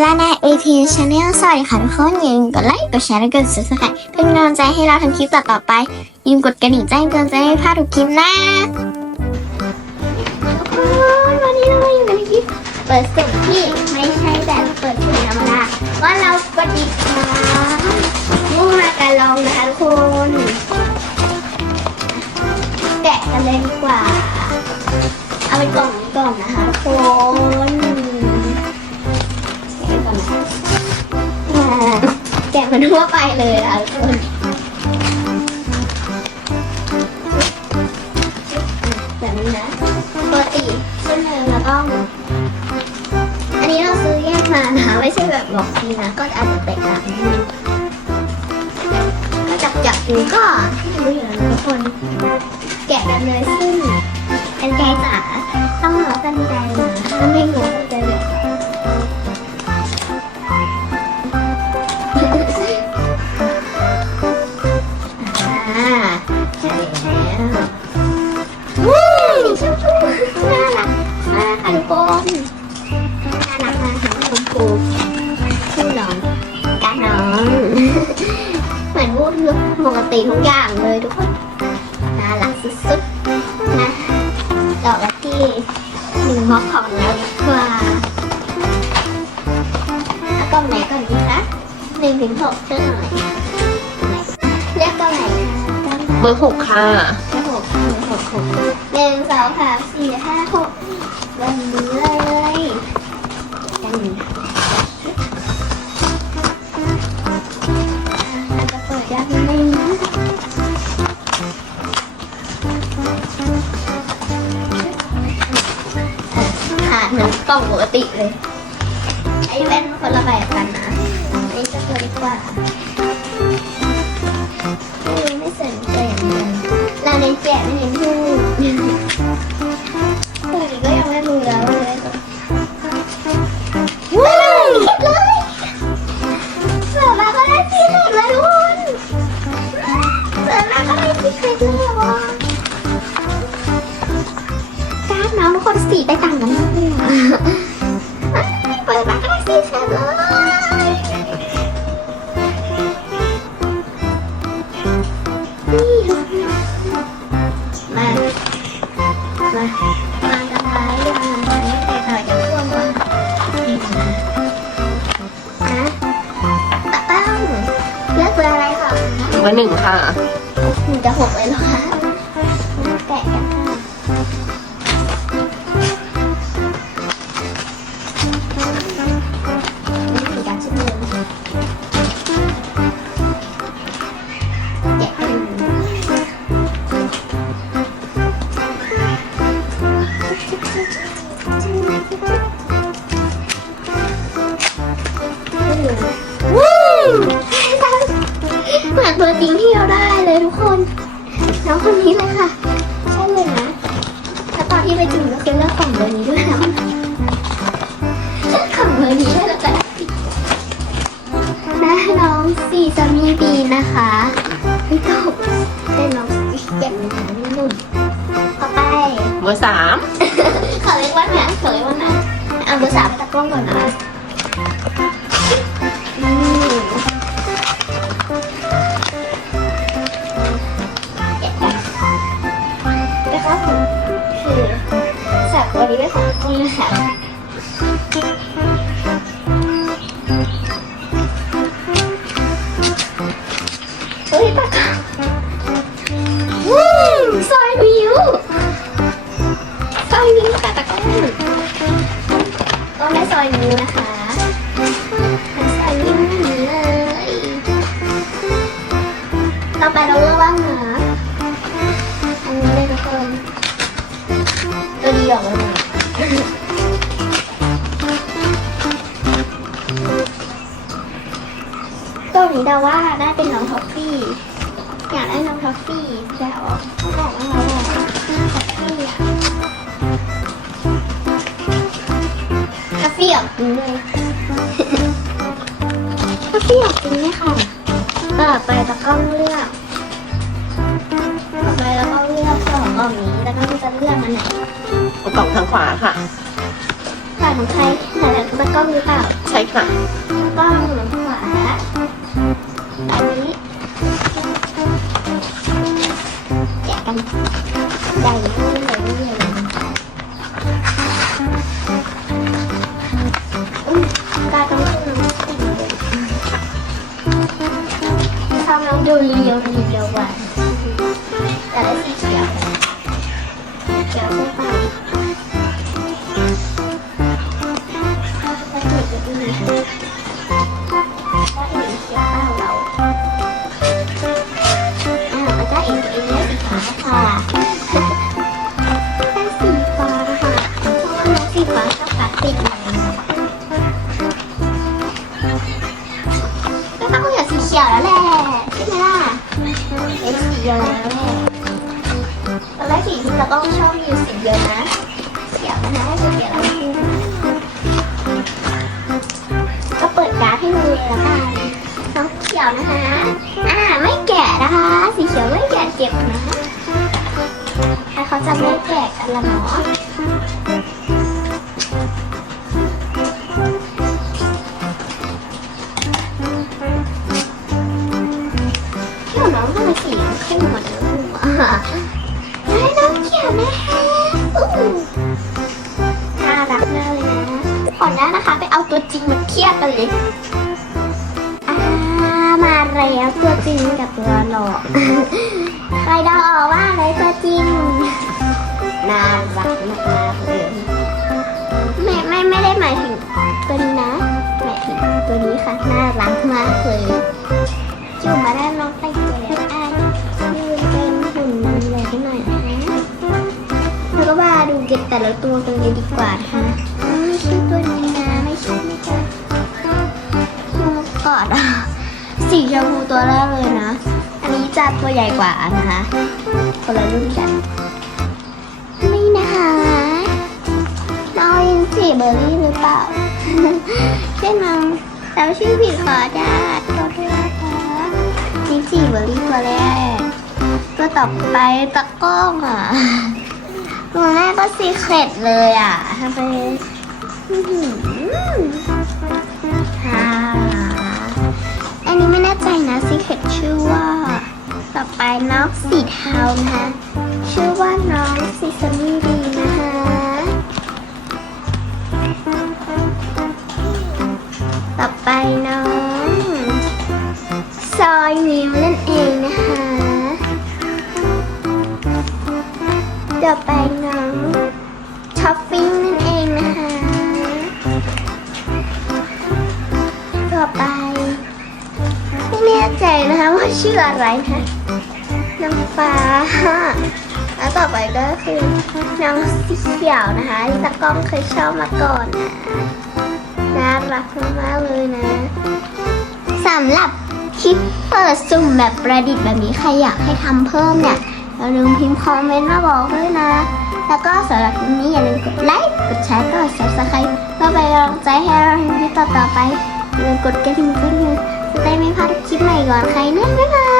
แลาน AP Channel สวัสดีค่ะทุกคนอย่าลืมกดไลค์กดแชร์และกด subscribe เป็นกำลังใจให้เราทำคลิปต่อๆไปอย่าลืมกดกระดิ่งแจ้งเตือนจะไม่พลาดทุกคลิปนะทุกคนวันนี้เรามาอยู่กันในคลิปเปิดสียงที่ไม่ใช่แบบเปิดเสียงธรรมดาว่าเรากดอีกครั้งมุ่งมาการลองนะคะทุกคนแกะกันเลยดีกว่า แกะมันทั่วไปเลยค่ะทุกคนแบบนี้นะปกติเช่นเดิมเราต้อง อันนี้เราซื้อแยกมานะ ไม่ใช่แบบบอกทีนะ ก็อาจจะแตกต่างก็จับจับๆดูก็ ติทุกอย่างเลยทุกคนน่ารักสุดๆนะต่อกันที่หนึ่งม็อกของเราดีกว่าเอากล้องไหนก่อนดีคะหนึ่งถึงหกเท่าไหร่เรียกกล้องไหนคะกล้องเบอร์หกค่ะหกหกหนึ่งหกหกหนึ่งสองสามสี่ห้าหกวันนี้เลยกัน ขาดเหมือนกล่องปกติเลย ไอ้แว่นคนละแบบกันนะอันนี้จะตัวดีกว่าไม่ไม่สนใจเลยเราเน้นแกะไม่เน้นพูด คนสีไปต่างกันมากเลยอะเปิดมาก็ได้สีเฉยเลยนี่มา มา มากันไปมากันไปแต่ต่อจะพ่วงว่านะตะตั้งเลือกเบอร์อะไรคะเบอร์หนึ่งค่ะหนูจะหกเลยเหรอคะ น้องคนนี้เลยค่ะ ใช่เลยนะแล้วตอนที่ไปถึงก็คือเลือกกล่องเบอร์นี้ด้วยนะเลือกกล่องเบอร์นี้ด้วยแล้วก็ได้ได้น้องซีซามีบีนะคะไม่ตกได้น้องสีเก็บนะคะนี่นุ่มต่อไปเบอร์สามขอเรียกว่านะขอเรียกว่านะเอาเบอร์สามไปตะกล้องก่อนนะ นะคะทั้งซอยนิ้วนี้เลย ต่อไปเราเลือกว่างนะอันนี้เลยทุกคนตัวดีออกมาเลยตัวนี้เดาว่าน่าเป็นน้องท็อฟฟี่ อยากได้น้องท็อฟฟี่แต่ว่ ค่ะต่อไปตะกล้องเลือกต่อไปแล้วก็เลือกสองกล่องนี้แล้วก็จะเลือกอันไหนเอากล่องทางขวาค่ะค่ะายของใครถ่ายจากตากล้องหรือเปล่าใช่ค่ะกล้องขวาอันนี้แจกกันใหญ่ เขียวแล้วแหละใช่ไหมล่ะเป็นสีเดียวแล้วแหละตอนแรกสีที่เราต้องชอบ มีอยู่สีเดียวนะเขียวนะได้สีเขียวแล้วก็เปิดการ์ดให้ดูเลยละกันน้องเขียวนะคะ อ่าไม่แกะนะคะ สีเขียวไม่แกะเจ็บนะถ้าเขาจะไม่แกะกันละเนาะ ก่อนหน้านะคะ ไปเอาตัวจริงมาเทียบกันเลยอ่ามาแล้วตัวจริงกับตัวหลอก ใครเดาออกว่าอะไรตัวจริง น่ารักมากๆเลยไม่ไม่ไม่ได้หมายถึงตัวนี้นะหมายถึงตัวนี้ค่ะ น่ารักมากเลยจูบมาได้น้องแต่งตัวแล้วอะยืนเป็นหุ่นมันเลยหน่อยนะแล้วก็มาดูเก็บแต่ละตัวกันเลยดีกว่านะคะ ตัวแรกเลยนะ อันนี้จะตัวใหญ่กว่านะคะคนละรุ่นกัน นี่นะคะน้องยินสีเบอร์รี่หรือเปล่าใช่น้องแต่ชื่อผิดขอจ้าขอโทษนะคะนี่สีเบอร์รี่ตัวแรก ตัวต่อไปตะก้องอะตัวแรกก็สีเคร็ดเลยอะทำไม ต่อไปน้องสีเทานะคะชื่อว่าน้องซีซันนี่ดีนะคะต่อไปน้องซอยมิวนั่นเองนะคะต่อไปน้องท็อฟฟิ้งนั่นเองนะคะต่อไปไม่แน่ใจนะคะว่าชื่ออะไรนะ น้องฟ้า แล้วต่อไปก็คือน้องสีเขียวนะคะ ที่ตะกล้องเคยชอบมาก่อนนะน่ารักมากๆเลยนะสำหรับคลิปเปิดสุ่มแบบประดิษฐ์แบบนี้ใครอยากให้ทำเพิ่มเนี่ยอย่าลืมพิมพ์คอมเมนต์มาบอกด้วยนะ แล้วก็สำหรับคลิปนี้อย่าลืมกดไลค์กดแชร์กด subscribe เพื่อเป็นกำลังใจให้เราทำคลิปต่อๆไปอย่าลืมกดกระดิ่งเพื่อนๆจะได้ไม่พลาดคลิปใหม่ก่อนใครนะบ๊ายบาย